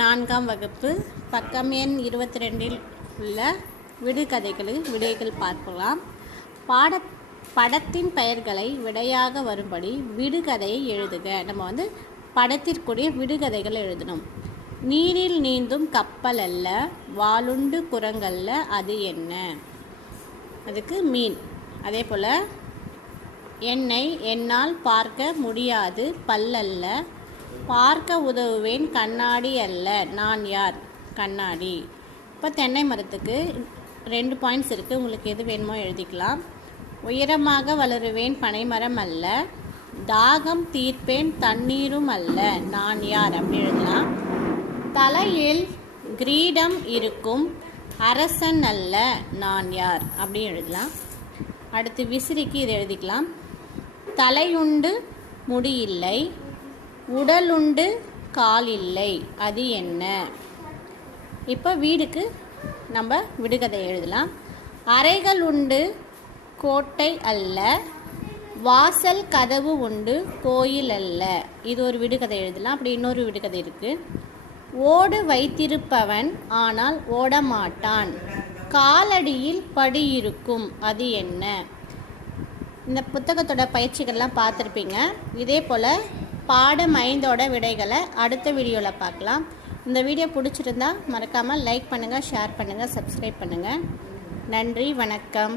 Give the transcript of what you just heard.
நான்காம் வகுப்பு பக்கம் எண் இருபத்தி ரெண்டில் உள்ள விடுகதைகளில் விடைகள் பார்க்கலாம். பாட படத்தின் பெயர்களை விடையாக வரும்படி விடுகதையை எழுதுக. நம்ம வந்து படத்திற்குரிய விடுகதைகள் எழுதணும். நீரில் நீந்தும் கப்பல் அல்ல வாளுண்டு குரங்கல்ல அது என்ன? அதுக்கு மீன். அதே போல் என்னை என்னால் பார்க்க முடியாது பல்லல்ல பார்க்க உதவுவேன் கண்ணாடி அல்ல. நான் யார்? கண்ணாடி. இப்போ தென்னை மரத்துக்கு ரெண்டு பாயிண்ட்ஸ் இருக்குது உங்களுக்கு எது வேணுமோ எழுதிக்கலாம். உயரமாக வளருவேன் பனைமரம் அல்ல. தாகம் தீர்ப்பேன் தண்ணீரும் அல்ல. நான் யார்? அப்படி எழுதலாம். தலையில் கிரீடம் இருக்கும். அரசன் அல்ல. நான் யார்? அப்படி எழுதலாம். அடுத்து விசிறிக்கு இதை எழுதிக்கலாம். தலையுண்டு முடியில்லை உடலுண்டு கால் இல்லை அது என்ன? இப்போ வீடுக்கு நம்ம விடுகதை எழுதலாம். அறைகள் உண்டு கோட்டை அல்ல. வாசல் கதவு உண்டு கோயில் அல்ல. இது ஒரு விடுகதை எழுதலாம். அப்படி இன்னொரு விடுகதை இருக்குது ஓடு வைத்திருப்பவன் ஆனால் ஓட மாட்டான் காலடியில் படி இருக்கும். அது என்ன? இந்த புத்தகத்தோட பயிற்சிகள்லாம் பார்த்துருப்பீங்க. இதே போல் பாடம் ஐந்தோட விடைகளை அடுத்த வீடியோவில் பார்க்கலாம். இந்த வீடியோ பிடிச்சிருந்தா மறக்காமல் லைக் பண்ணுங்கள் ஷேர் பண்ணுங்கள் சப்ஸ்கிரைப் பண்ணுங்கள் நன்றி வணக்கம்.